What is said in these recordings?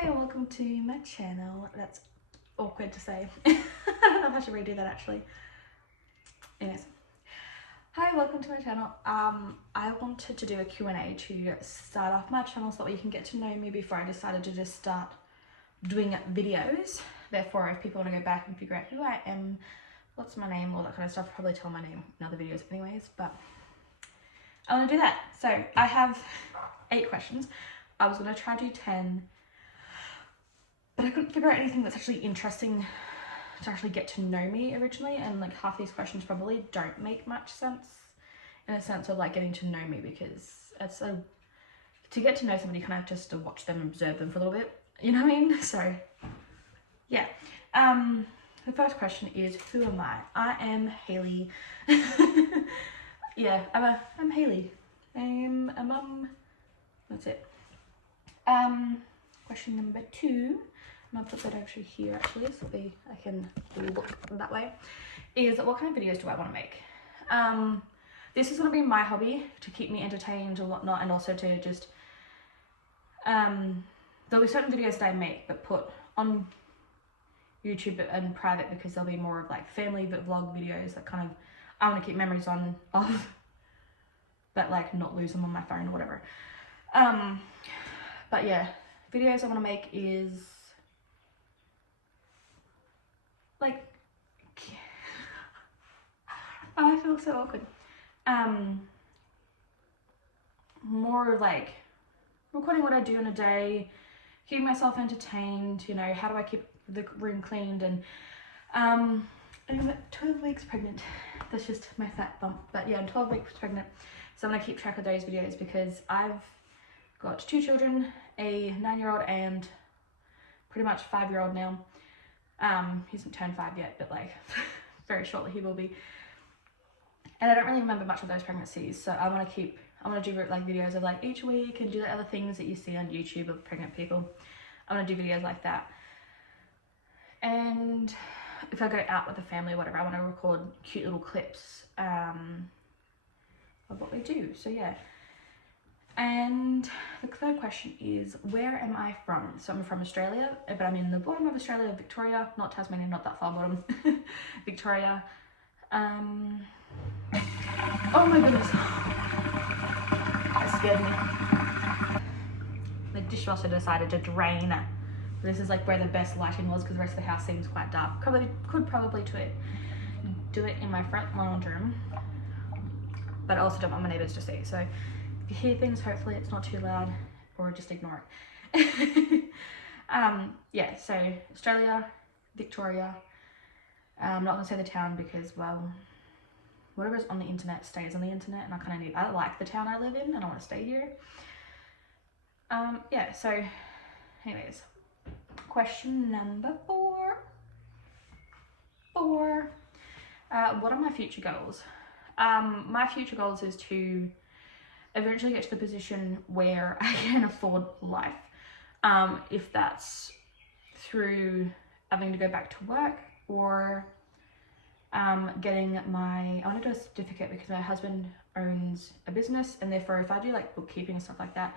Hi and welcome to my channel. That's awkward to say. I don't know if I should redo that actually. Anyways. Hi, welcome to my channel. I wanted to do a Q&A to start off my channel so that you can get to know me before I decided to just start doing videos. Therefore, if people want to go back and figure out who I am, what's my name, all that kind of stuff, I'll probably tell my name in other videos anyways, but I want to do that. So I have 8 questions. I was going to try to do 10, but I couldn't figure out anything that's actually interesting to actually get to know me originally, and like half these questions probably don't make much sense in a sense of like getting to know me, because it's to get to know somebody you kind of just to watch them and observe them for a little bit, you know what I mean? So yeah, the first question is, who am I? I am Hayley. Yeah, I'm Hayley. I'm a mum. That's it. Question number 2, and I'll put that over here actually so I can look that way, is what kind of videos do I want to make? This is going to be my hobby to keep me entertained and whatnot, and also to just there'll be certain videos that I make but put on YouTube and private, because there'll be more of like family vlog videos that kind of I want to keep memories of but like not lose them on my phone or whatever. But yeah, videos I want to make is like, oh, I feel so awkward. More like recording what I do in a day, keeping myself entertained, you know, how do I keep the room cleaned, and I'm 12 weeks pregnant. That's just my fat bump, but yeah, I'm 12 weeks pregnant, so I'm gonna keep track of those videos because I've got 2 children, a 9-year-old and pretty much 5-year-old now. He hasn't turned 5 yet, but like very shortly he will be. And I don't really remember much of those pregnancies, so I want to do like videos of like each week and do the other things that you see on YouTube of pregnant people. I want to do videos like that. And if I go out with the family or whatever, I want to record cute little clips of what we do. So yeah. And the third question is, where am I from? So I'm from Australia, but I'm in the bottom of Australia, Victoria, not Tasmania, not that far bottom. Victoria. Oh my goodness. That scared me. The dishwasher decided to drain. This is like where the best lighting was, because the rest of the house seems quite dark. Could probably do it in my front lounge room, but I also don't want my neighbours to see. So if you hear things, hopefully it's not too loud, or just ignore it. Yeah, so Australia, Victoria. I'm not gonna say the town because, well, whatever's on the internet stays on the internet, and I like the town I live in and I want to stay here. Yeah, so anyways, question number 4. What are my future goals? My future goals is to eventually get to the position where I can afford life. If that's through having to go back to work, or getting I want to do a certificate, because my husband owns a business, and therefore if I do like bookkeeping and stuff like that,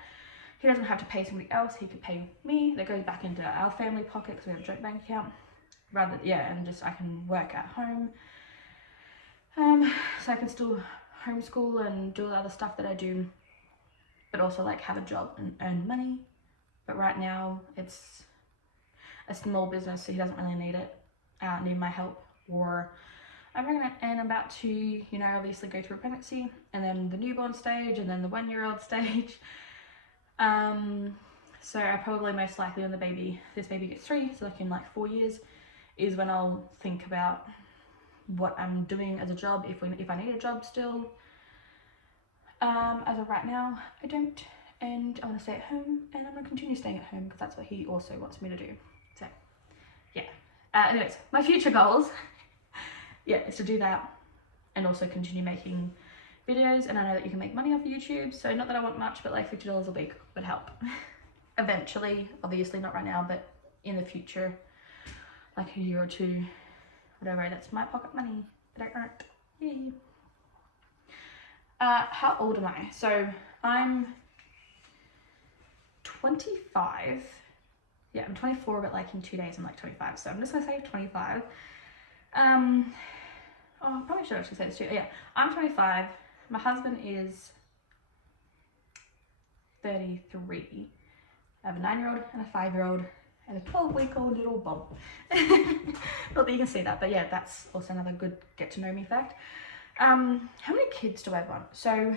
he doesn't have to pay somebody else, he could pay me. That goes back into our family pocket because we have a joint bank account. And just I can work at home. So I can still homeschool and do all the other stuff that I do, but also like have a job and earn money. But right now it's a small business, so he doesn't really need my help. Or I'm pregnant and about to, you know, obviously go through a pregnancy, and then the newborn stage, and then the 1-year-old stage. So I probably most likely when this baby gets 3, so like in like 4 years, is when I'll think about what I'm doing as a job, if I need a job still. As of right now, I don't, and I want to stay at home, and I'm going to continue staying at home because that's what he also wants me to do. So yeah. Anyways, my future goals, yeah, is to do that and also continue making videos. And I know that you can make money off YouTube, so not that I want much, but like $50 a week would help. Eventually, obviously not right now, but in the future, like a year or 2, whatever, that's my pocket money that I earned. Yay. How old am I? So I'm 25, yeah, I'm 24, but like in 2 days I'm like 25. So I'm just gonna say 25. Oh, I probably should actually say this too. Yeah, I'm 25. My husband is 33. I have a 9-year-old and a 5-year-old and a 12-week-old little bump. Not that you can see that, but yeah, that's also another good get to know me fact. How many kids do I want? So,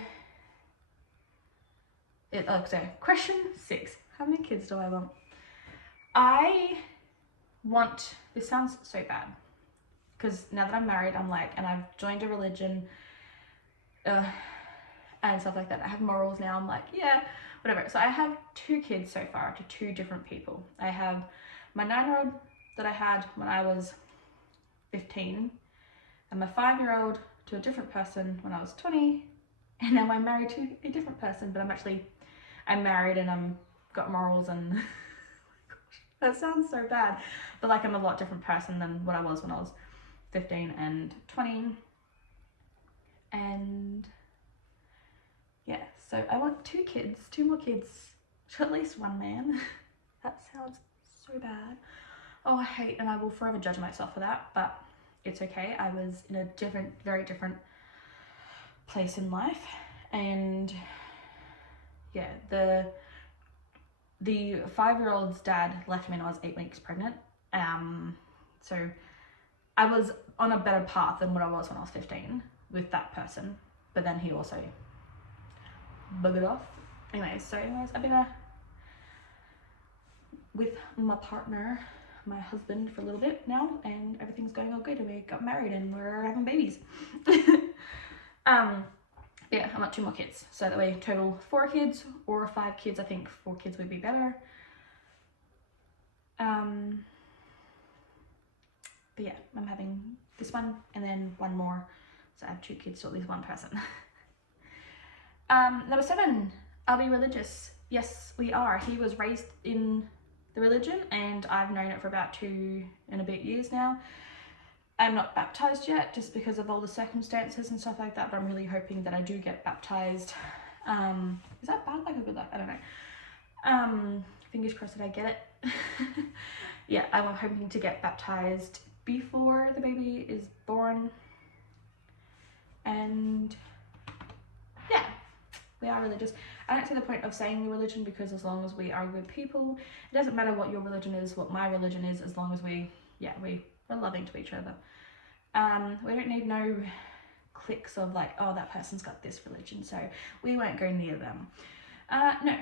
question 6. How many kids do I want? I want, this sounds so bad, because now that I'm married, I'm like, and I've joined a religion, and stuff like that. I have morals now. I'm like, yeah, whatever. So I have 2 kids so far to 2 different people. I have my 9-year-old that I had when I was 15, and my 5-year-old to a different person when I was 20, and now I'm married to a different person, but I'm married and I'm got morals and that sounds so bad, but like I'm a lot different person than what I was when I was 15 and 20. And yeah, so I want 2 kids, 2 more kids, to at least 1 man. That sounds so bad. Oh, I hate, and I will forever judge myself for that, but it's okay. I was in a different, very different place in life, and yeah, the 5-year-old's dad left me when I was 8 weeks pregnant. So I was on a better path than what I was when I was 15 with that person, but then he also buggered off. Anyways, I've been with my partner, my husband, for a little bit now, and everything's going all good, and we got married and we're having babies. Yeah, I want 2 more kids, so that way total 4 kids or 5 kids. I think 4 kids would be better. But yeah, I'm having this one and then 1 more, so I have 2 kids to at least 1 person. Number 7, are we religious? Yes, we are. He was raised in the religion, and I've known it for about 2 and a bit years now. I'm not baptized yet, just because of all the circumstances and stuff like that, but I'm really hoping that I do get baptized. Is that bad luck or good luck? I don't know. Fingers crossed that I get it. Yeah, I'm hoping to get baptized before the baby is born. And yeah, we are religious. I don't see the point of saying religion, because as long as we are good people, it doesn't matter what your religion is, what my religion is, as long as we're loving to each other. We don't need no cliques of like, oh, that person's got this religion, so we won't go near them. No,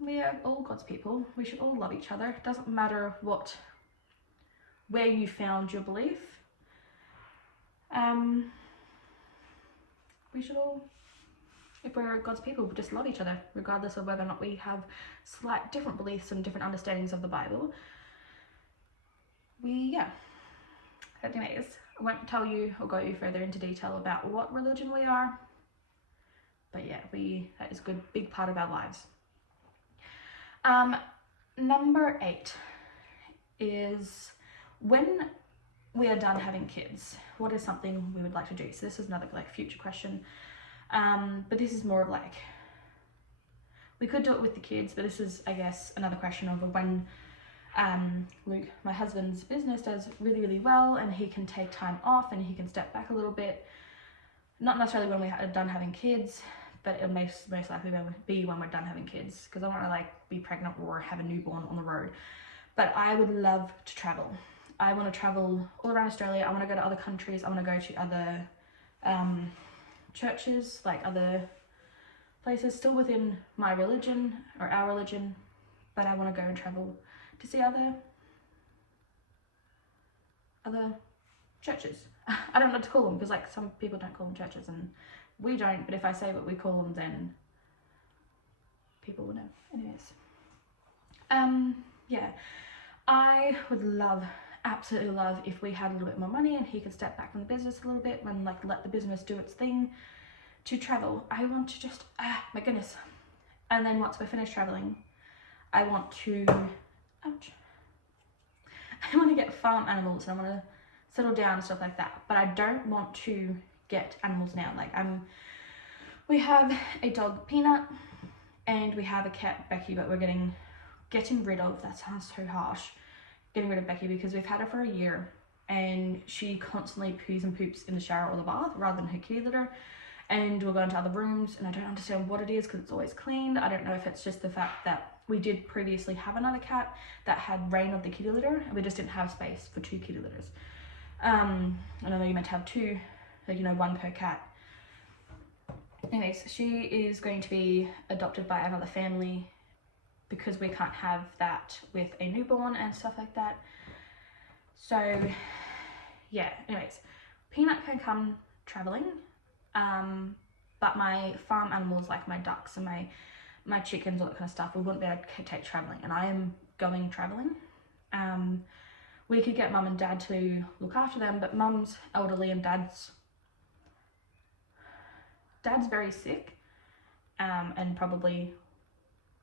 we are all God's people. We should all love each other. It doesn't matter where you found your belief. We should all, if we're God's people, we just love each other, regardless of whether or not we have slight different beliefs and different understandings of the Bible. Anyways, I won't tell you or go you further into detail about what religion we are, but yeah, that is a good big part of our lives. Number 8 is, when we are done having kids, what is something we would like to do? So this is another like future question, but this is more of like, we could do it with the kids, but this is, I guess, another question of when Luke, my husband's business, does really, really well, and he can take time off and he can step back a little bit. Not necessarily when we're done having kids, but it'll most likely be when we're done having kids, because I want to like be pregnant or have a newborn on the road. But I would love to travel. I want to travel all around Australia. I want to go to other countries. I want to go to other churches, like other places still within my religion or our religion, but I want to go and travel to see other churches. I don't know what to call them, because like some people don't call them churches and we don't, but if I say what we call them, then people will know. Anyways, yeah, I would absolutely love if we had a little bit more money and he could step back from the business a little bit and like let the business do its thing, to travel. I want to just, my goodness. And then once we're finished traveling, I want to, I want to get farm animals, and I want to settle down and stuff like that. But I don't want to get animals now. Like we have a dog, Peanut, and we have a cat, Becky, but we're getting getting rid of, that sounds so harsh, getting rid of Becky, because we've had her for a year and she constantly poos and poops in the shower or the bath rather than her kitty litter. And we'll go into other rooms and I don't understand what it is because it's always cleaned. I don't know if it's just the fact that we did previously have another cat that had reign of the kitty litter and we just didn't have space for 2 kitty litters. And I know you're meant to have 2, like, you know, 1 per cat. Anyways, she is going to be adopted by another family because we can't have that with a newborn and stuff like that. So yeah, anyways, Peanut can come traveling, but my farm animals like my ducks and my chickens, all that kind of stuff, we wouldn't be able to take traveling, and I am going traveling. We could get mum and dad to look after them, but mum's elderly and dad's very sick, and probably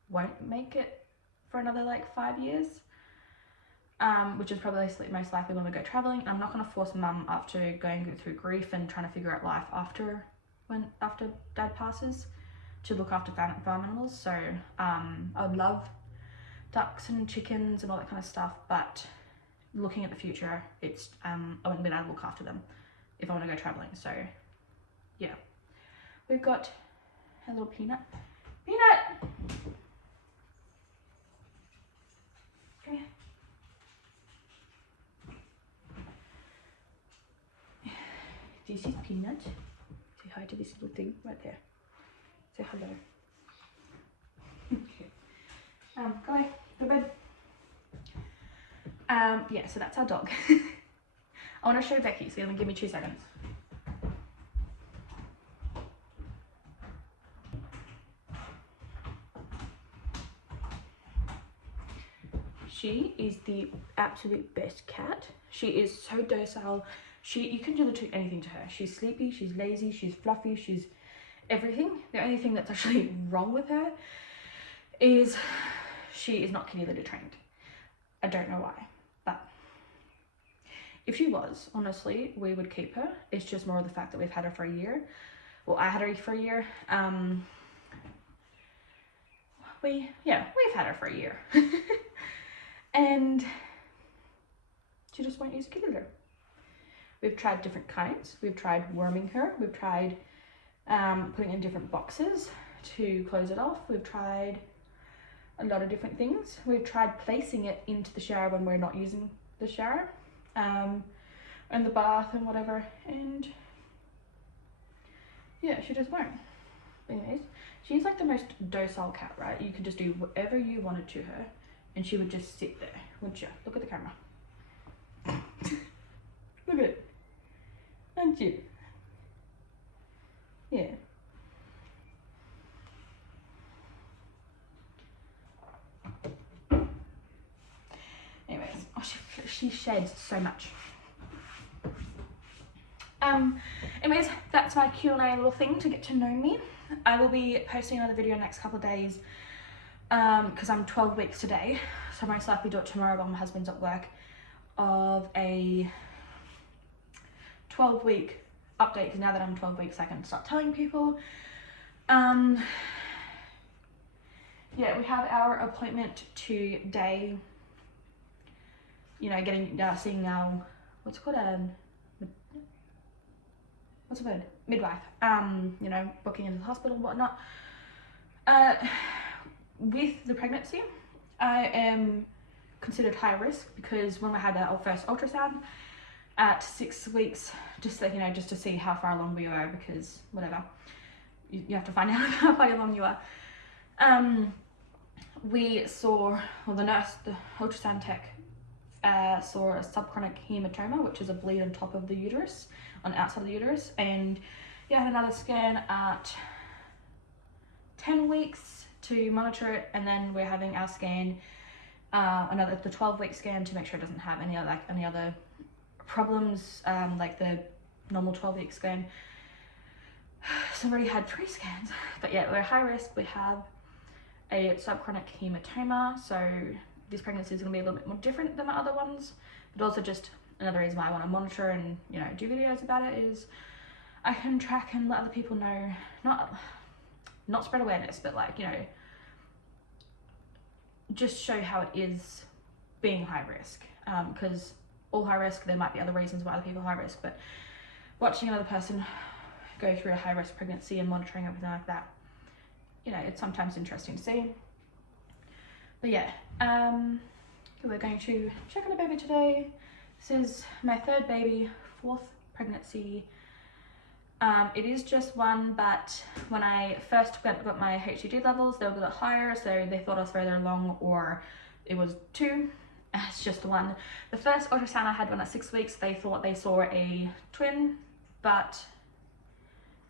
won't make it for another like 5 years, which is probably most likely when we go traveling. I'm not going to force mum, after going through grief and trying to figure out life after dad passes, to look after farm animals. So I would love ducks and chickens and all that kind of stuff, but looking at the future, it's I wouldn't be able to look after them if I want to go traveling. So yeah, we've got a little Peanut. Peanut! Come here. This is Peanut. Say hi to this little thing right there. Say hello. Go away, go to bed. Yeah, so that's our dog. I want to show Becky, so you're gonna give me 2 seconds. She is the absolute best cat. She is so docile. You can do anything to her. She's sleepy, she's lazy, she's fluffy, she's everything. The only thing that's actually wrong with her is she is not kitty litter trained. I don't know why, but if she was, honestly, we would keep her. It's just more of the fact that we've had her for a year. Well, I had her for a year. We've had her for a year. And she just won't use a kitty litter. We've tried different kinds. We've tried worming her. We've tried putting in different boxes to close it off. We've tried a lot of different things. We've tried placing it into the shower when we're not using the shower, and the bath and whatever, and yeah, she just won't. Anyways, she's like the most docile cat, right? You could just do whatever you wanted to her and she would just sit there, wouldn't you? Look at the camera. Look at it. Aren't you? Yeah. Anyways, oh, she sheds so much. Anyways, that's my Q&A little thing to get to know me. I will be posting another video next couple of days, because I'm 12 weeks today, so I most likely do it tomorrow while my husband's at work, of a 12-week update, because now that I'm 12 weeks I can start telling people. Yeah, we have our appointment today, you know, seeing our, what's it called, what's the word? Midwife. You know, booking into the hospital and whatnot. With the pregnancy, I am considered high risk because when we had our first ultrasound at 6 weeks, just like, you know, just to see how far along we were, because whatever, you have to find out how far along you are. We saw, well, the nurse, the ultrasound tech, saw a subchronic hematoma, which is a bleed on top of the uterus, on the outside of the uterus, and yeah, I had another scan at 10 weeks to monitor it, and then we're having our scan, the 12-week scan, to make sure it doesn't have any other problems, like the normal 12-week scan. So I've already had 3 scans, but yeah, we're high risk. We have a subchronic hematoma, so this pregnancy is going to be a little bit more different than my other ones, but also just another reason why I want to monitor and, you know, do videos about it is I can track and let other people know, not spread awareness, but like, you know, just show how it is being high risk, because all high risk, there might be other reasons why other people are high risk, but watching another person go through a high risk pregnancy and monitoring everything like that, you know, it's sometimes interesting to see. But yeah, we're going to check on the baby today. This is my third baby, 4th pregnancy. It is just one, but when I first got my HCG levels, they were a little higher, so they thought I was further along, or it was 2. It's just one. The first ultrasound I had when I was 6 weeks, they thought they saw a twin, but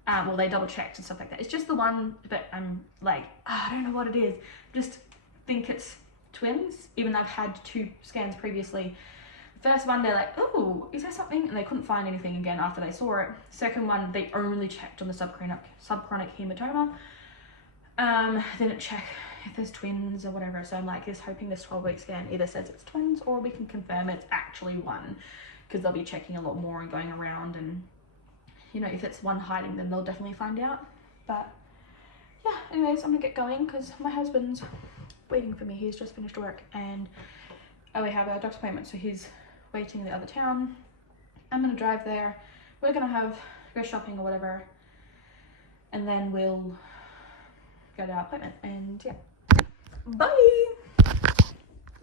well, they double checked and stuff like that. It's just the one, but I'm like, I don't know what it is. Just think it's twins, even though I've had 2 scans previously. The first one, they're like, oh, is there something? And they couldn't find anything again after they saw it. Second one, they only checked on the subchronic hematoma. They didn't check if there's twins or whatever. So I'm like, just hoping this 12-week scan either says it's twins or we can confirm it's actually one, because they'll be checking a lot more and going around, and you know, if it's one hiding, then they'll definitely find out. But yeah, anyways, I'm gonna get going because my husband's waiting for me. He's just finished work, and we have a doctor's appointment, so he's waiting in the other town. I'm gonna drive there. We're gonna go shopping or whatever, and then we'll go to our appointment. And yeah, bye.